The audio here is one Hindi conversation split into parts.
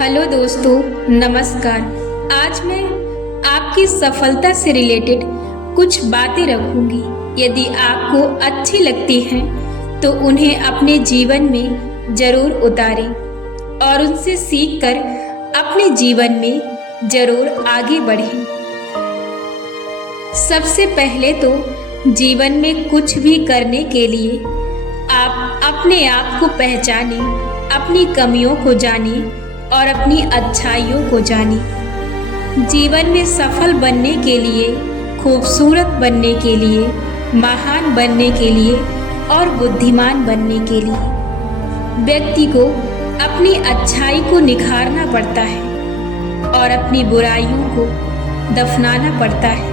हेलो दोस्तों, नमस्कार। आज मैं आपकी सफलता से रिलेटेड कुछ बातें रखूंगी। यदि आपको अच्छी लगती हैं तो उन्हें अपने जीवन में जरूर उतारें और उनसे सीखकर अपने जीवन में जरूर आगे बढ़ें। सबसे पहले तो जीवन में कुछ भी करने के लिए आप अपने आप को पहचानें, अपनी कमियों को जानें और अपनी अच्छाइयों को जानें। जीवन में सफल बनने के लिए, खूबसूरत बनने के लिए, महान बनने के लिए और बुद्धिमान बनने के लिए व्यक्ति को अपनी अच्छाई को निखारना पड़ता है और अपनी बुराइयों को दफनाना पड़ता है।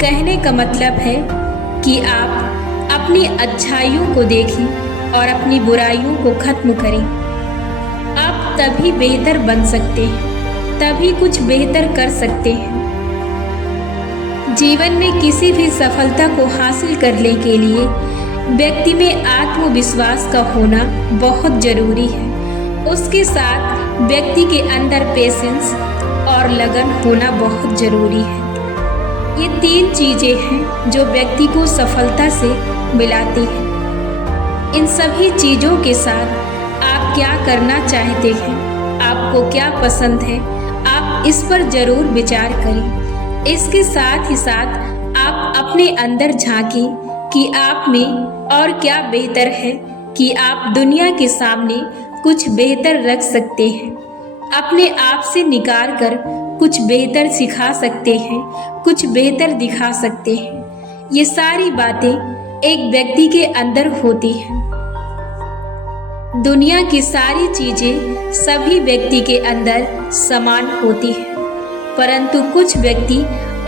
कहने का मतलब है कि आप अपनी अच्छाइयों को देखें और अपनी बुराइयों को खत्म करें। आप तभी बेहतर बन सकते हैं, तभी कुछ बेहतर कर सकते हैं। जीवन में किसी भी सफलता को हासिल करने के लिए व्यक्ति में आत्मविश्वास का होना बहुत जरूरी है। उसके साथ व्यक्ति के अंदर पेशेंस और लगन होना बहुत जरूरी है। ये तीन चीजें हैं जो व्यक्ति को सफलता से मिलाती हैं। इन सभी चीजों के साथ आप क्या करना चाहते हैं, आपको क्या पसंद है, आप इस पर जरूर विचार करें। इसके साथ ही साथ आप अपने अंदर झांकें कि आप में और क्या बेहतर है कि आप दुनिया के सामने कुछ बेहतर रख सकते हैं। अपने आप से निकाल कर कुछ बेहतर सिखा सकते हैं, कुछ बेहतर दिखा सकते हैं। ये सारी बातें एक व्यक्ति के अंदर होती हैं। दुनिया की सारी चीजें सभी व्यक्ति के अंदर समान होती हैं, परंतु कुछ व्यक्ति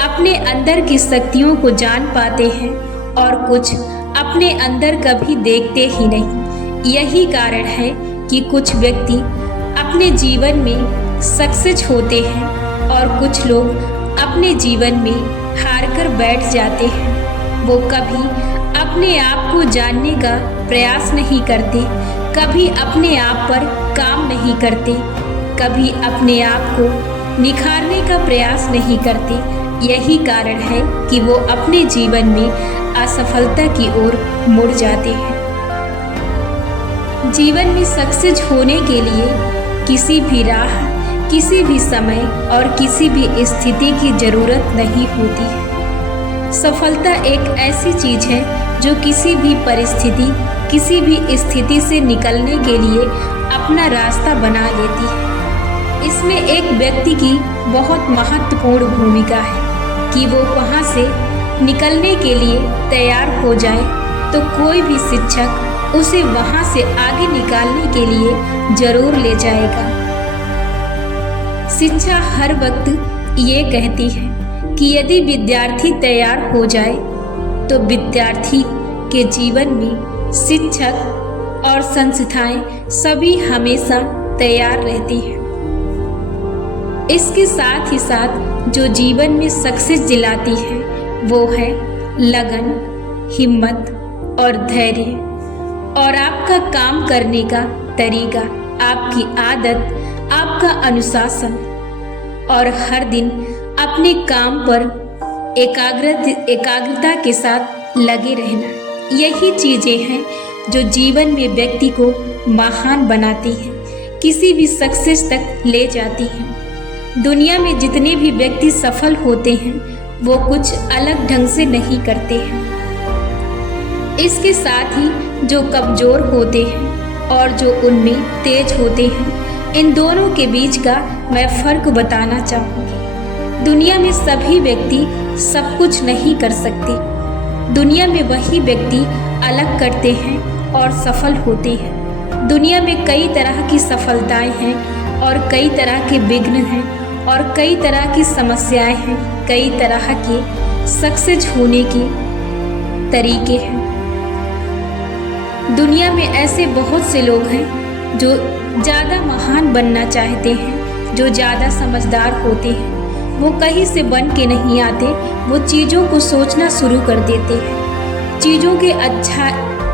अपने अंदर की शक्तियों को जान पाते हैं और कुछ अपने अंदर कभी देखते ही नहीं। यही कारण है कि कुछ व्यक्ति अपने जीवन में सक्सेस होते हैं और कुछ लोग अपने जीवन में हार कर बैठ जाते हैं। वो कभी अपने आप को जानने का प्रयास नहीं करते, कभी अपने आप पर काम नहीं करते, कभी अपने आप को निखारने का प्रयास नहीं करते। यही कारण है कि वो अपने जीवन में असफलता की ओर मुड़ जाते हैं। जीवन में सक्सेस होने के लिए किसी भी राह, किसी भी समय और किसी भी स्थिति की जरूरत नहीं होती है। सफलता एक ऐसी चीज है जो किसी भी परिस्थिति, किसी भी स्थिति से निकलने के लिए अपना रास्ता बना लेती है। इसमें एक व्यक्ति की बहुत महत्वपूर्ण भूमिका है कि वो वहाँ से निकलने के लिए तैयार हो जाए, तो कोई भी शिक्षक उसे वहाँ से आगे निकालने के लिए जरूर ले जाएगा। शिक्षा हर वक्त ये कहती है कि यदि विद्यार्थी तैयार हो जाए तो विद्यार्थी के जीवन में शिक्षक और संस्थाएं सभी हमेशा तैयार रहती हैं। इसके साथ ही साथ जो जीवन में सक्सेस दिलाती है वो है लगन, हिम्मत और धैर्य और आपका काम करने का तरीका, आपकी आदत, आपका अनुशासन और हर दिन अपने काम पर एकाग्रता के साथ लगे रहना। यही चीजें हैं जो जीवन में व्यक्ति को महान बनाती हैं, किसी भी सक्सेस तक ले जाती हैं। दुनिया में जितने भी व्यक्ति सफल होते हैं वो कुछ अलग ढंग से नहीं करते हैं। इसके साथ ही जो कमजोर होते हैं और जो उनमें तेज होते हैं, इन दोनों के बीच का मैं फर्क बताना चाहूँगी। दुनिया में सभी व्यक्ति सब कुछ नहीं कर सकते। दुनिया में वही व्यक्ति अलग करते हैं और सफल होते हैं। दुनिया में कई तरह की सफलताएं हैं और कई तरह के विघ्न हैं और कई तरह की समस्याएं हैं, कई तरह के सक्सेस होने के तरीके हैं। दुनिया में ऐसे बहुत से लोग हैं जो ज़्यादा महान बनना चाहते हैं, जो ज़्यादा समझदार होते हैं। वो कहीं से बन के नहीं आते, वो चीज़ों को सोचना शुरू कर देते हैं। चीज़ों के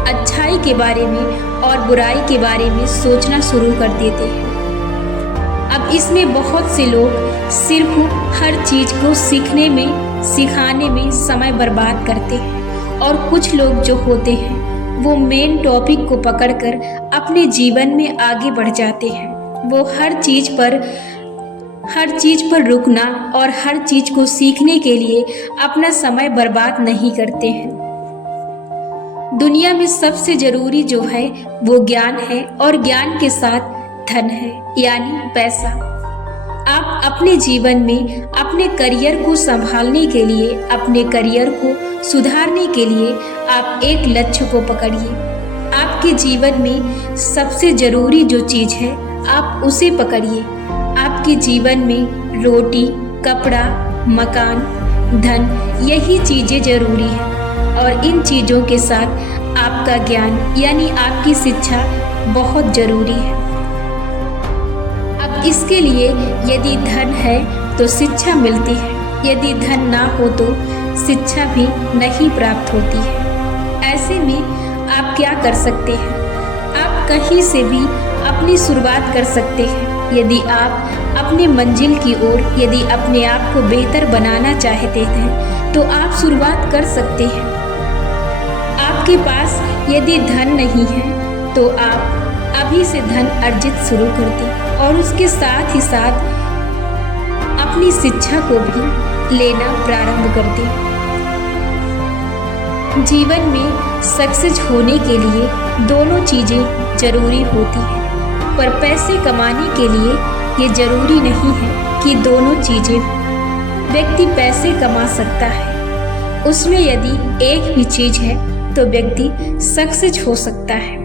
अच्छाई के बारे में और बुराई के बारे में सोचना शुरू कर देते हैं। इसमें बहुत से लोग सिर्फ हर चीज को सीखने में, सिखाने में समय बर्बाद करते हैं और कुछ लोग जो होते हैं वो मेन टॉपिक को पकड़कर अपने जीवन में आगे बढ़ जाते हैं। वो हर चीज पर रुकना और हर चीज को सीखने के लिए अपना समय बर्बाद नहीं करते हैं। दुनिया में सबसे जरूरी जो है वो ज्ञान है और ज्ञान के साथ धन है, यानी पैसा। आप अपने जीवन में अपने करियर को संभालने के लिए, अपने करियर को सुधारने के लिए आप एक लक्ष्य को पकड़िए। आपके जीवन में सबसे जरूरी जो चीज है आप उसे पकड़िए। आपके जीवन में रोटी, कपड़ा, मकान, धन, यही चीजें जरूरी हैं और इन चीजों के साथ आपका ज्ञान यानी आपकी शिक्षा बहुत जरूरी है। अब इसके लिए यदि धन है तो शिक्षा मिलती है, यदि धन ना हो तो शिक्षा भी नहीं प्राप्त होती है। ऐसे में आप क्या कर सकते हैं? आप कहीं से भी अपनी शुरुआत कर सकते हैं। यदि आप अपने मंजिल की ओर, यदि अपने आप को बेहतर बनाना चाहते हैं तो आप शुरुआत कर सकते हैं। आपके पास यदि धन नहीं है तो आप अभी से धन अर्जित शुरू कर दें और उसके साथ ही साथ अपनी शिक्षा को भी लेना प्रारंभ कर दें। जीवन में सक्सेस होने के लिए दोनों चीजें जरूरी होती हैं, पर पैसे कमाने के लिए ये जरूरी नहीं है कि दोनों चीजें। व्यक्ति पैसे कमा सकता है, उसमें यदि एक भी चीज है तो व्यक्ति सक्सेस हो सकता है।